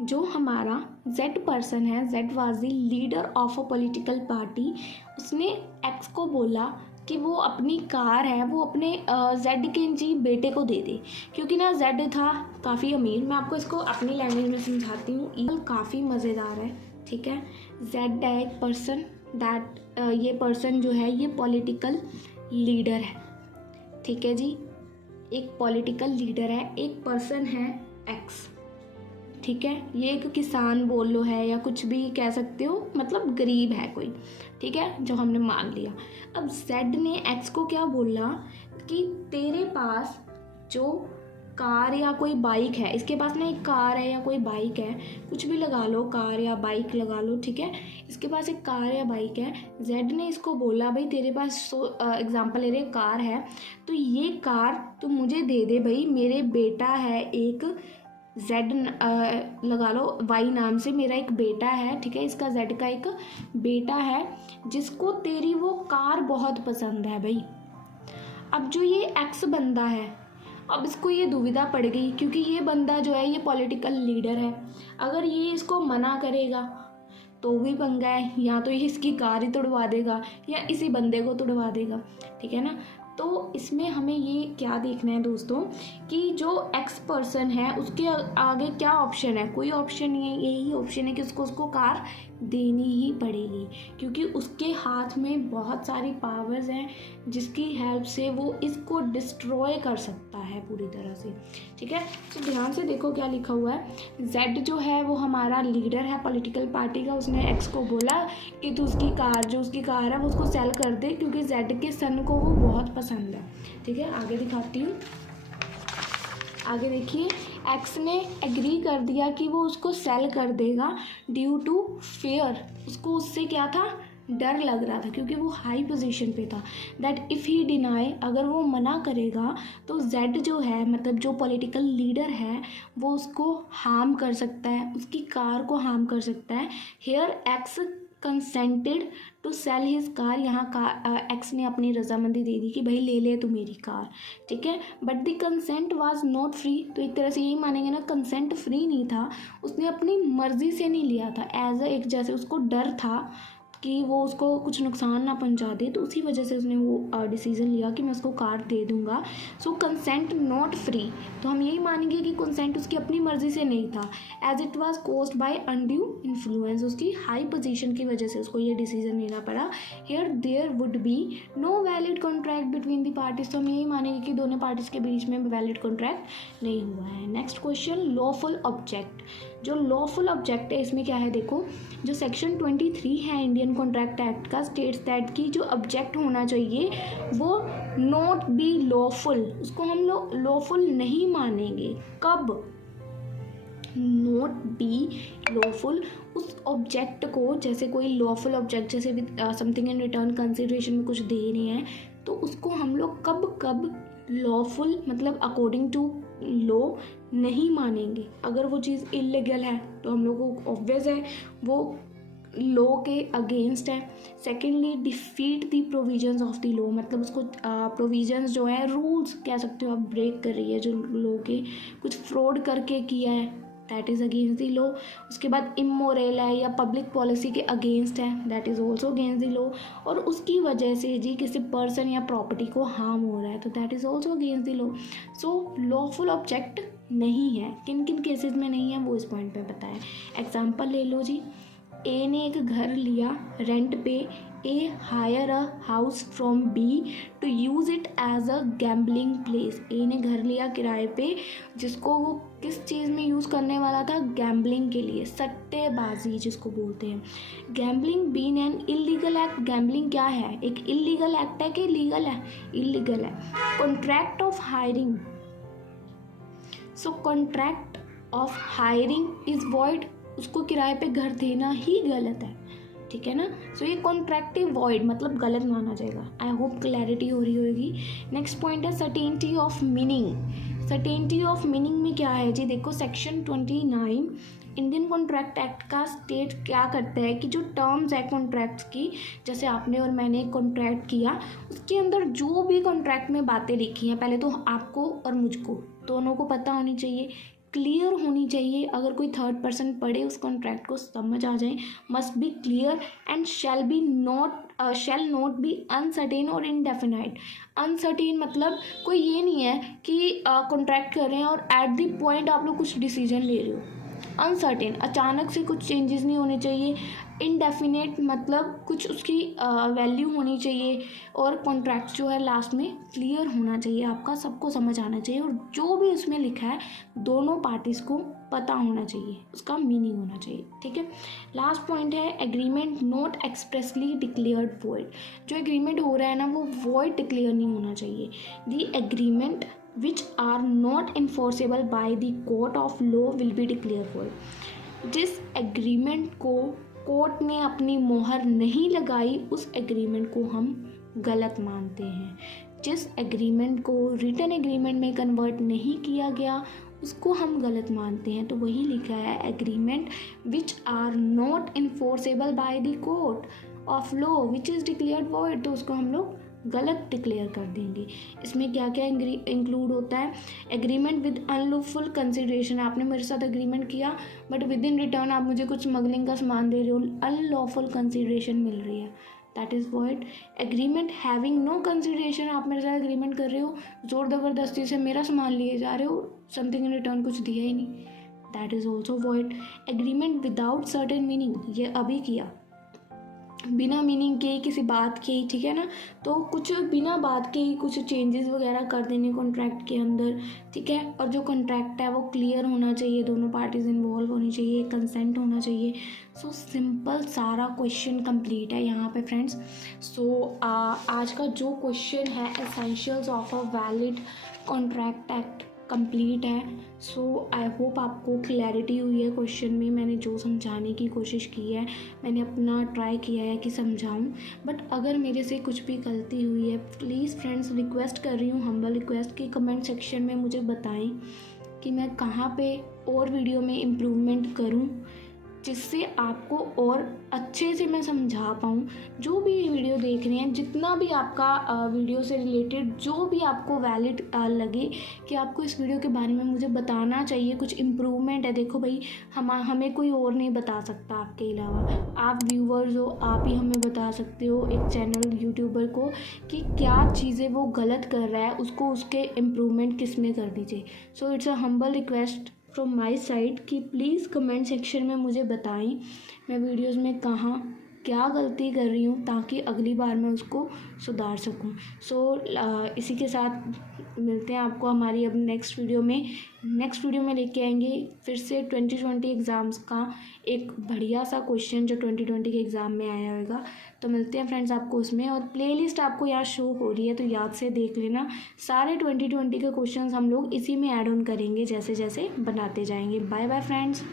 जो हमारा जेड पर्सन है, Z was the leader of a political party, उसने एक्स को बोला कि वो अपनी कार है वो अपने जेड के जी बेटे को दे दे, क्योंकि ना जेड था काफ़ी अमीर। मैं आपको इसको अपनी लैंग्वेज में समझाती हूँ, ये काफ़ी मज़ेदार है। ठीक है, जेड है एक पर्सन, दैट ये पर्सन जो है ये पॉलिटिकल लीडर है। ठीक है जी, एक पॉलिटिकल लीडर है, एक पर्सन है एक्स। ठीक है, ये एक किसान बोल लो है या कुछ भी कह सकते हो, मतलब गरीब है कोई। ठीक है, जो हमने मान लिया। अब जेड ने एक्स को क्या बोला कि तेरे पास जो कार या कोई बाइक है, इसके पास ना एक कार है या कोई बाइक है, कुछ भी लगा लो, कार या बाइक लगा लो। ठीक है, इसके पास एक कार या बाइक है। जेड ने इसको बोला भाई तेरे पास एग्जांपल ले रहे कार है, तो ये कार तो मुझे दे दे भाई, मेरे बेटा है एक जेड लगा लो, वाई नाम से मेरा एक बेटा है। ठीक है, इसका जेड का एक बेटा है जिसको तेरी वो कार बहुत पसंद है भाई। अब जो ये एक्स बंदा है, अब इसको ये दुविधा पड़ गई, क्योंकि ये बंदा जो है ये पॉलिटिकल लीडर है। अगर ये इसको मना करेगा तो भी पंगा है, या तो ये इसकी कार ही तोड़वा देगा या इसी बंदे को तोड़वा देगा। ठीक है ना, तो इसमें हमें ये क्या देखना है दोस्तों कि जो एक्स पर्सन है उसके आगे क्या ऑप्शन है, कोई ऑप्शन नहीं है। यही ऑप्शन है कि उसको कार देनी ही पड़ेगी, क्योंकि उसके हाथ में बहुत सारी पावर्स हैं जिसकी हेल्प से वो इसको डिस्ट्रॉय कर सकता है पूरी तरह से। ठीक है, तो ध्यान से देखो क्या लिखा हुआ है। जेड जो है वो हमारा लीडर है पॉलिटिकल पार्टी का, उसने एक्स को बोला कि तू उसकी कार है वो उसको सेल कर दे, क्योंकि जेड के सन को वो बहुत पसंद है। ठीक है, आगे दिखाती हूँ। आगे देखिए, एक्स ने एग्री कर दिया कि वो उसको सेल कर देगा ड्यू टू फेयर। उसको उससे क्या था, डर लग रहा था, क्योंकि वो हाई पोजीशन पे था। दैट इफ़ ही डिनाई, अगर वो मना करेगा तो जेड जो है, मतलब जो पॉलिटिकल लीडर है, वो उसको हार्म कर सकता है, उसकी कार को हार्म कर सकता है। Here X consented to sell his car, यहाँ का एक्स ने अपनी रजामंदी दे दी कि भाई ले ले तू मेरी कार। ठीक है, but the consent was not free, तो एक तरह से यही मानेंगे ना, कंसेंट फ्री नहीं था, उसने अपनी मर्जी से नहीं लिया था। एज अ एक जैसे उसको डर था कि वो उसको कुछ नुकसान ना पहुंचा दे, तो उसी वजह से उसने वो डिसीज़न लिया कि मैं उसको कार दे दूंगा। सो कंसेंट नॉट फ्री, तो हम यही मानेंगे कि कंसेंट उसकी अपनी मर्जी से नहीं था। As it was caused by undue influence, उसकी हाई पोजीशन की वजह से उसको ये डिसीजन लेना पड़ा। Here there would be no valid contract between the parties, तो हम यही मानेंगे कि दोनों पार्टीज के बीच में वैलिड कॉन्ट्रैक्ट नहीं हुआ है। Next question, lawful object. जो लॉफुल ऑब्जेक्ट है इसमें क्या है, देखो जो सेक्शन 23 है इंडियन कॉन्ट्रैक्ट एक्ट का, स्टेट्स दैट की जो ऑब्जेक्ट होना चाहिए वो नॉट बी लॉफुल, उसको हम लोग लॉफुल नहीं मानेंगे। कब, नॉट बी लॉफुल, उस ऑब्जेक्ट को, जैसे कोई लॉफुल ऑब्जेक्ट जैसे समथिंग इन रिटर्न कंसिडरेशन में कुछ दे रहे हैं, तो उसको हम लोग कब लॉफुल मतलब अकॉर्डिंग टू लॉ नहीं मानेंगे। अगर वो चीज़ इलीगल है तो हम लोगों को ऑब्वियस है वो लॉ के अगेंस्ट है। Secondly, defeat the provisions of the law, मतलब उसको प्रोविजंस जो है, रूल्स कह सकते हो आप, ब्रेक कर रही है, जो लॉ के कुछ फ्रॉड करके किया है, that is against the law. उसके बाद इमोरल है या पब्लिक पॉलिसी के अगेंस्ट है, that is also against the law. और उसकी वजह से जी किसी पर्सन या प्रॉपर्टी को हार्म हो रहा है, तो that is also against the law. So lawful object नहीं है। किन किन केसेस में नहीं है वो इस पॉइंट पे बताएं। एग्जाम्पल ले लो जी, ए ने एक घर लिया रेंट पे, A hire a house from B to use it as a gambling place. A ने घर लिया किराए पे, जिसको वो किस चीज़ में यूज़ करने वाला था, गैम्बलिंग के लिए, सट्टेबाजी जिसको बोलते हैं। Gambling been an illegal act, gambling क्या है, एक इलीगल एक्ट है कि लीगल है, इलीगल है। Contract of hiring, so contract of hiring is void, उसको किराए पे घर देना ही गलत है। ठीक है ना, सो ये कॉन्ट्रैक्टिव वॉइड मतलब गलत माना जाएगा। आई होप क्लैरिटी हो रही होगी। नेक्स्ट पॉइंट है certainty of meaning. Certainty of meaning में क्या है जी, देखो सेक्शन 29 इंडियन कॉन्ट्रैक्ट एक्ट का स्टेट क्या करता है कि जो टर्म्स है कॉन्ट्रैक्ट्स की, जैसे आपने और मैंने कॉन्ट्रैक्ट किया, उसके अंदर जो भी कॉन्ट्रैक्ट में बातें लिखी हैं, पहले तो आपको और मुझको दोनों को पता होनी चाहिए, क्लियर होनी चाहिए। अगर कोई थर्ड पर्सन पढ़े उस कॉन्ट्रैक्ट को समझ आ जाए, must be clear and shall not be uncertain और इनडेफिनाइट। अनसर्टेन मतलब कोई ये नहीं है कि कॉन्ट्रैक्ट कर रहे हैं और एट द पॉइंट आप लोग कुछ डिसीजन ले रहे हो। अनसर्टेन, अचानक से कुछ चेंजेस नहीं होने चाहिए। इनडेफिनेट मतलब कुछ उसकी वैल्यू होनी चाहिए। और कॉन्ट्रैक्ट जो है लास्ट में क्लियर होना चाहिए, आपका सबको समझ आना चाहिए, और जो भी उसमें लिखा है दोनों पार्टीज़ को पता होना चाहिए, उसका मीनिंग होना चाहिए। ठीक है, लास्ट पॉइंट है agreement not expressly declared void. जो एग्रीमेंट हो रहा है ना वो वॉइड डिक्लेयर नहीं होना चाहिए। The agreement which are not enforceable by the court of law will be declared void। जिस एग्रीमेंट को कोर्ट ने अपनी मोहर नहीं लगाई उस एग्रीमेंट को हम गलत मानते हैं। जिस एग्रीमेंट को रिटन एग्रीमेंट में कन्वर्ट नहीं किया गया उसको हम गलत मानते हैं। तो वही लिखा है agreement which are not enforceable by the court of law which is declared void, तो उसको हम लोग गलत डिक्लेयर कर देंगे। इसमें क्या क्या इंक्लूड होता है, एग्रीमेंट विद अनलॉफुल कंसिडरेशन, आपने मेरे साथ एग्रीमेंट किया बट विद इन रिटर्न आप मुझे कुछ स्मगलिंग का सामान दे रहे हो, अनलॉफुल कंसिडरेशन मिल रही है, that is void. Agreement having no consideration, आप मेरे साथ एग्रीमेंट कर रहे हो, ज़ोर ज़बरदस्ती से मेरा सामान लिए जा रहे हो, समथिंग इन रिटर्न कुछ दिया ही नहीं, that is also void. Agreement without certain meaning, ये अभी किया बिना मीनिंग के किसी बात के, ठीक है ना, तो कुछ बिना बात के ही कुछ चेंजेस वगैरह कर देने कॉन्ट्रैक्ट के अंदर, ठीक है। और जो कॉन्ट्रैक्ट है वो क्लियर होना चाहिए, दोनों पार्टीज इन्वॉल्व होनी चाहिए, कंसेंट होना चाहिए। सो सिंपल सारा क्वेश्चन कंप्लीट है यहाँ पे फ्रेंड्स। सो आज का जो क्वेश्चन है essentials of a valid contract act complete है। सो आई होप आपको क्लैरिटी हुई है क्वेश्चन में। मैंने जो समझाने की कोशिश की है, मैंने अपना ट्राई किया है कि समझाऊं, बट अगर मेरे से कुछ भी गलती हुई है प्लीज़ फ्रेंड्स रिक्वेस्ट कर रही हूँ, हम्बल रिक्वेस्ट कि कमेंट सेक्शन में मुझे बताएं कि मैं कहाँ पे और वीडियो में इम्प्रूवमेंट करूँ, जिससे आपको और अच्छे से मैं समझा पाऊँ। जो भी वीडियो देख रहे हैं, जितना भी आपका वीडियो से रिलेटेड जो भी आपको वैलिड लगे कि आपको इस वीडियो के बारे में मुझे बताना चाहिए, कुछ इम्प्रूवमेंट है, देखो भाई हमें कोई और नहीं बता सकता आपके अलावा, आप व्यूवर्स हो, आप ही हमें बता सकते हो एक चैनल यूट्यूबर को कि क्या चीज़ें वो गलत कर रहा है, उसको उसके इम्प्रूवमेंट किस में करनी चाहिए। So it's a humble request from my side कि प्लीज़ कमेंट सेक्शन में मुझे बताएं मैं वीडियोस में कहाँ क्या गलती कर रही हूँ, ताकि अगली बार मैं उसको सुधार सकूँ। सो इसी के साथ मिलते हैं आपको हमारी अब नेक्स्ट वीडियो में लेके आएंगे फिर से 2020 एग्ज़ाम्स का एक बढ़िया सा क्वेश्चन जो 2020 के एग्ज़ाम में आया होगा। तो मिलते हैं फ्रेंड्स आपको उसमें, और प्लेलिस्ट आपको यहाँ शो हो रही है तो याद से देख लेना। सारे 2020 के क्वेश्चंस हम लोग इसी में ऐड ऑन करेंगे जैसे जैसे बनाते जाएंगे। Bye bye friends.